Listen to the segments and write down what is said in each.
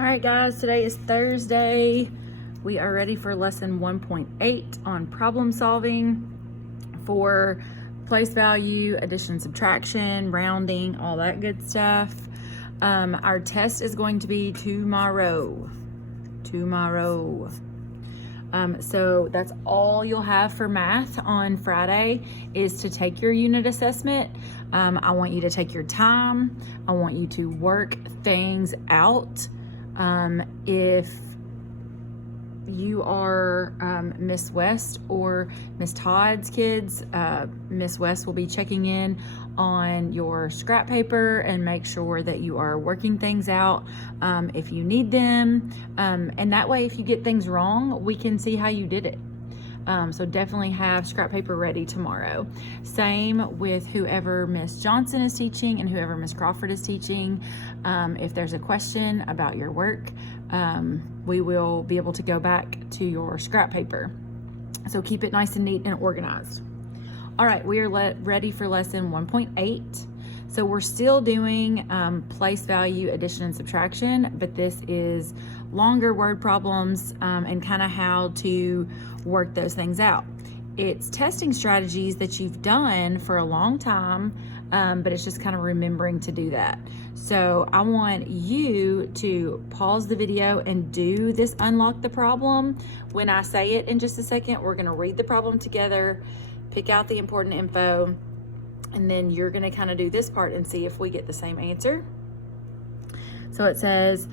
All right, guys, today is Thursday. We are ready for lesson 1.8 on problem solving for place value, addition, subtraction, rounding, all that good stuff. Our test is going to be tomorrow. So that's all you'll have for math on Friday is to take your unit assessment. I want you to take your time. I want you to work things out. If you are Miss West or Miss Todd's kids, Miss West will be checking in on your scrap paper and make sure that you are working things out if you need them. And that way, if you get things wrong, we can see how you did it. So definitely have scrap paper ready tomorrow. Same with whoever Miss Johnson is teaching and whoever Miss Crawford is teaching. If there's a question about your work, we will be able to go back to your scrap paper. So keep it nice and neat and organized. All right, we are ready for lesson 1.8. So we're still doing place value, addition, and subtraction, but this is longer word problems and kind of how to work those things out. It's testing strategies that you've done for a long time, but it's just kind of remembering to do that. So I want you to pause the video and do this unlock the problem. When I say it in just a second, we're gonna read the problem together, pick out the important info, and then you're gonna kind of do this part and see if we get the same answer. So it says,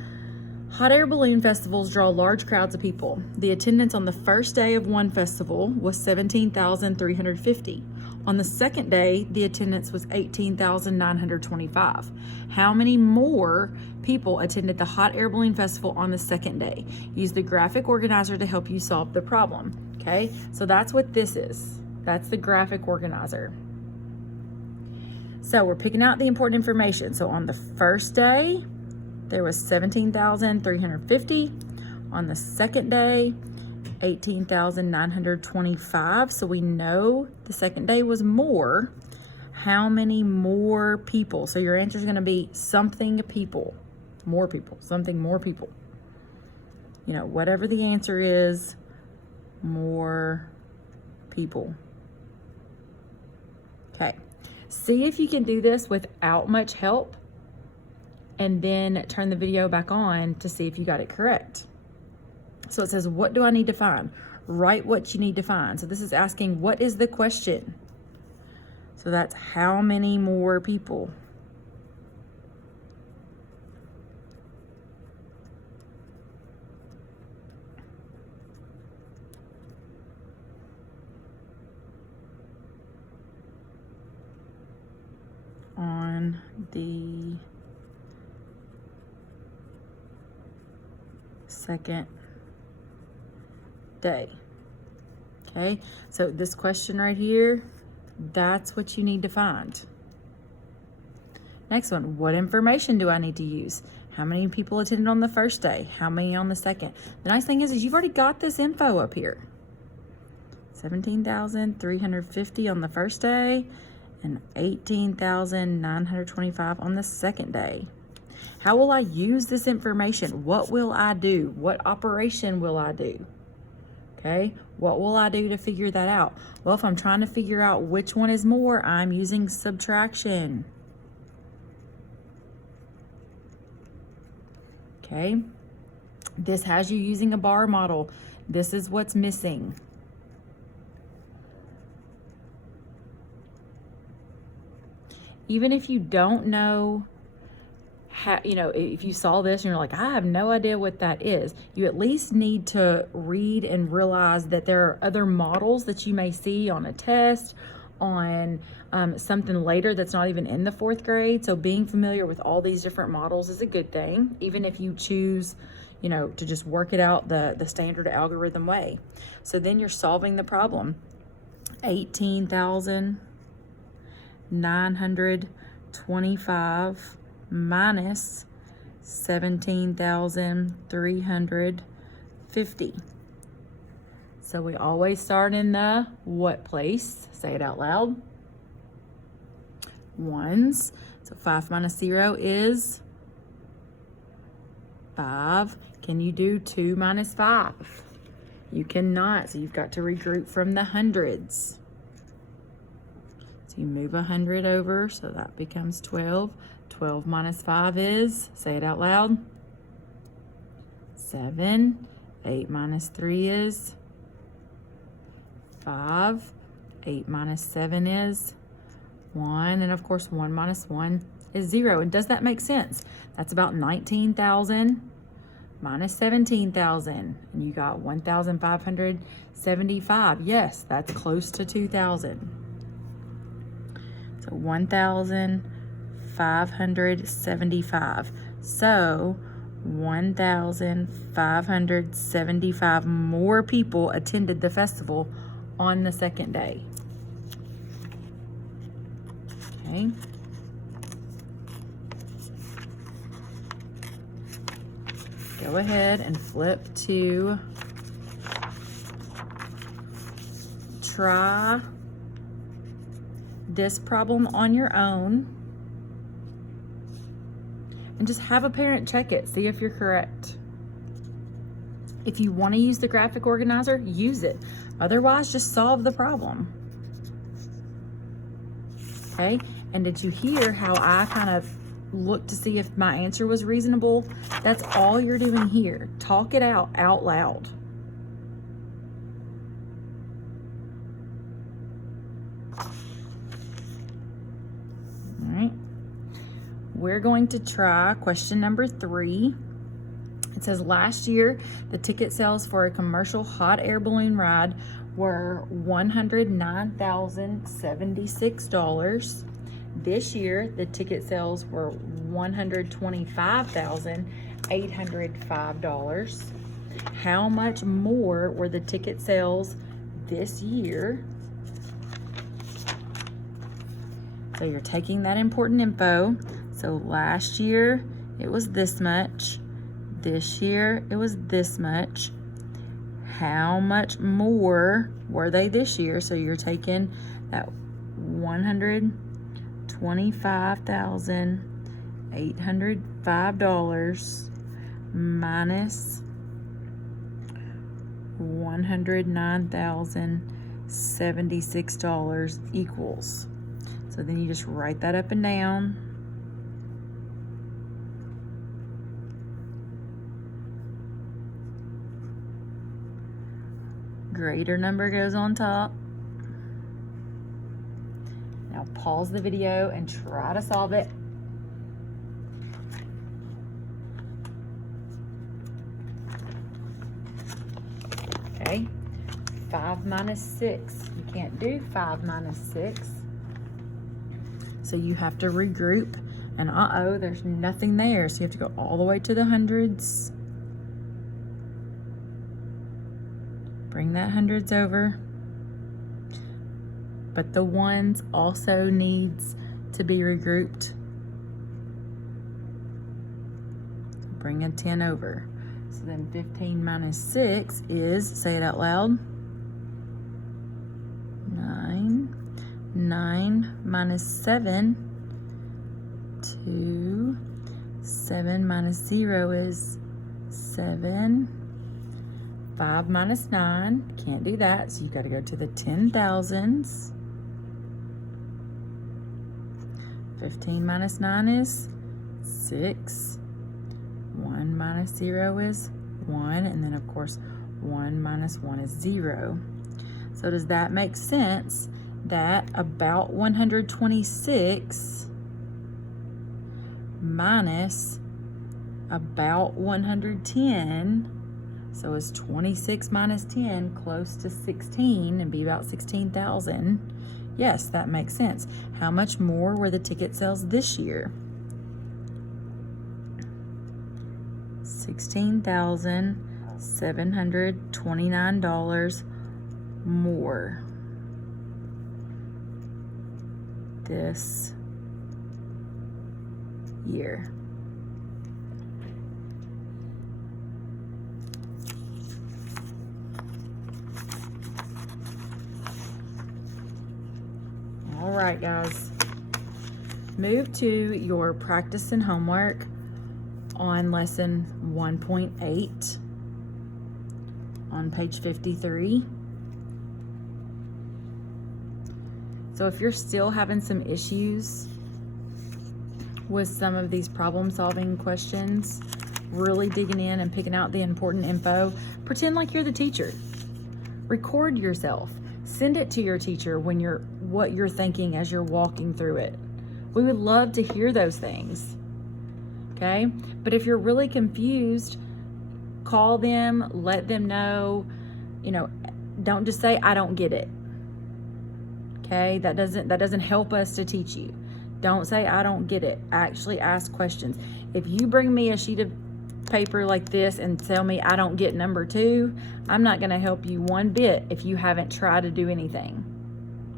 hot air balloon festivals draw large crowds of people. The attendance on the first day of one festival was 17,350. On the second day, the attendance was 18,925. How many more people attended the hot air balloon festival on the second day? Use the graphic organizer to help you solve the problem. Okay, so that's what this is. That's the graphic organizer. So we're picking out the important information. So on the first day, there was 17,350. On the second day, 18,925. So we know the second day was more. How many more people? So your answer is going to be something people, more people, something more people. You know, whatever the answer is, more people. Okay. See if you can do this without much help, and then turn the video back on to see if you got it correct. So it says, what do I need to find? Write what you need to find. So this is asking, what is the question? So that's how many more people? On the second day. Okay, so this question right here, that's what you need to find. Next one, what information do I need to use? How many people attended on the first day? How many on the second? The nice thing is you've already got this info up here. 17,350 on the first day and 18,925 on the second day. How will I use this information? What will I do? What operation will I do? Okay, what will I do to figure that out? Well, if I'm trying to figure out which one is more, I'm using subtraction. Okay, this has you using a bar model. This is what's missing. Even if you don't know how, you know, if you saw this and you're like, I have no idea what that is, you at least need to read and realize that there are other models that you may see on a test, on something later that's not even in the fourth grade. So being familiar with all these different models is a good thing, even if you choose, you know, to just work it out the standard algorithm way. So then you're solving the problem. 18,925 minus 17,350. So we always start in the what place? Say it out loud. Ones. So 5 minus 0 is 5. Can you do 2 minus 5? You cannot, so you've got to regroup from the hundreds. So you move 100 over, so that becomes 12. 12 minus 5 is, say it out loud, 7. 8 minus 3 is 5. 8 minus 7 is 1. And of course, 1 minus 1 is 0. And does that make sense? That's about 19,000 minus 17,000. And you got 1,575. Yes, that's close to 2,000. So 1,575. So 1,575 more people attended the festival on the second day. Okay. Go ahead and flip to try this problem on your own. And just have a parent check it, see if you're correct. If you want to use the graphic organizer, use it. Otherwise, just solve the problem. Okay, and did you hear how I kind of looked to see if my answer was reasonable? That's all you're doing here. Talk it out loud. All right. We're going to try question number 3. It says, last year, the ticket sales for a commercial hot air balloon ride were $109,076. This year, the ticket sales were $125,805. How much more were the ticket sales this year? So you're taking that important info. So last year, it was this much. This year, it was this much. How much more were they this year? So you're taking that $125,805 minus $109,076 equals. So then you just write that up and down. Greater number goes on top. Now pause the video and try to solve it. Okay, 5 minus 6. You can't do 5 minus 6. So you have to regroup, and there's nothing there. So you have to go all the way to the hundreds. Bring that hundreds over. But the ones also needs to be regrouped. Bring a 10 over. So then 15 minus 6 is, say it out loud, 9. 9 minus 7, 2. 7 minus 0 is 7. 5 minus 9, can't do that, so you got to go to the 10,000s. 15 minus 9 is 6. 1 minus 0 is 1, and then of course 1 minus 1 is 0. So does that make sense that about 126 minus about 110, so is 26 minus 10 close to 16 and be about 16,000? Yes, that makes sense. How much more were the ticket sales this year? $16,729 more this year. All right, guys, move to your practice and homework. on lesson 1.8 on page 53. So if you're still having some issues with some of these problem-solving questions, really digging in and picking out the important info, pretend like you're the teacher. Record yourself. Send it to your teacher when what you're thinking as you're walking through it. We would love to hear those things. Okay? But if you're really confused, call them, let them know, don't just say, I don't get it. Okay? That doesn't help us to teach you. Don't say, I don't get it. Actually ask questions. If you bring me a sheet of paper like this and tell me I don't get number 2, I'm not going to help you one bit if you haven't tried to do anything.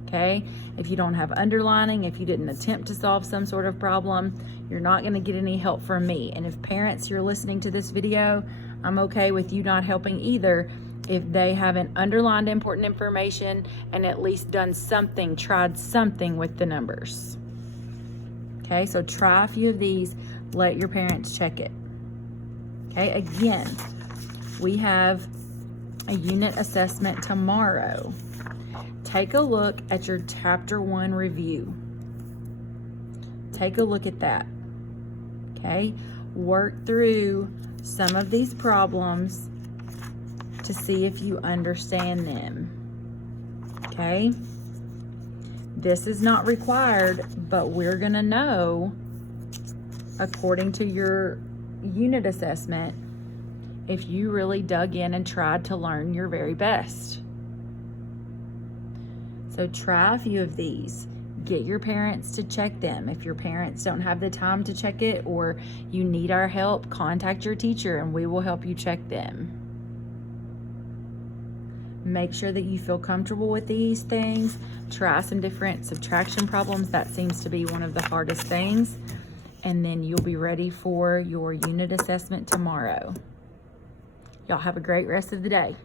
Okay? If you don't have underlining, if you didn't attempt to solve some sort of problem, you're not going to get any help from me. And if parents, you're listening to this video, I'm okay with you not helping either if they haven't underlined important information and at least done something, tried something with the numbers. Okay, so try a few of these, let your parents check it. Okay, again, we have a unit assessment tomorrow. Take a look at your chapter 1 review. Take a look at that. Okay, work through some of these problems to see if you understand them. Okay, this is not required, but we're gonna know, according to your unit assessment, if you really dug in and tried to learn your very best. So try a few of these. Get your parents to check them. If your parents don't have the time to check it or you need our help, contact your teacher and we will help you check them. Make sure that you feel comfortable with these things. Try some different subtraction problems. That seems to be one of the hardest things. And then you'll be ready for your unit assessment tomorrow. Y'all have a great rest of the day.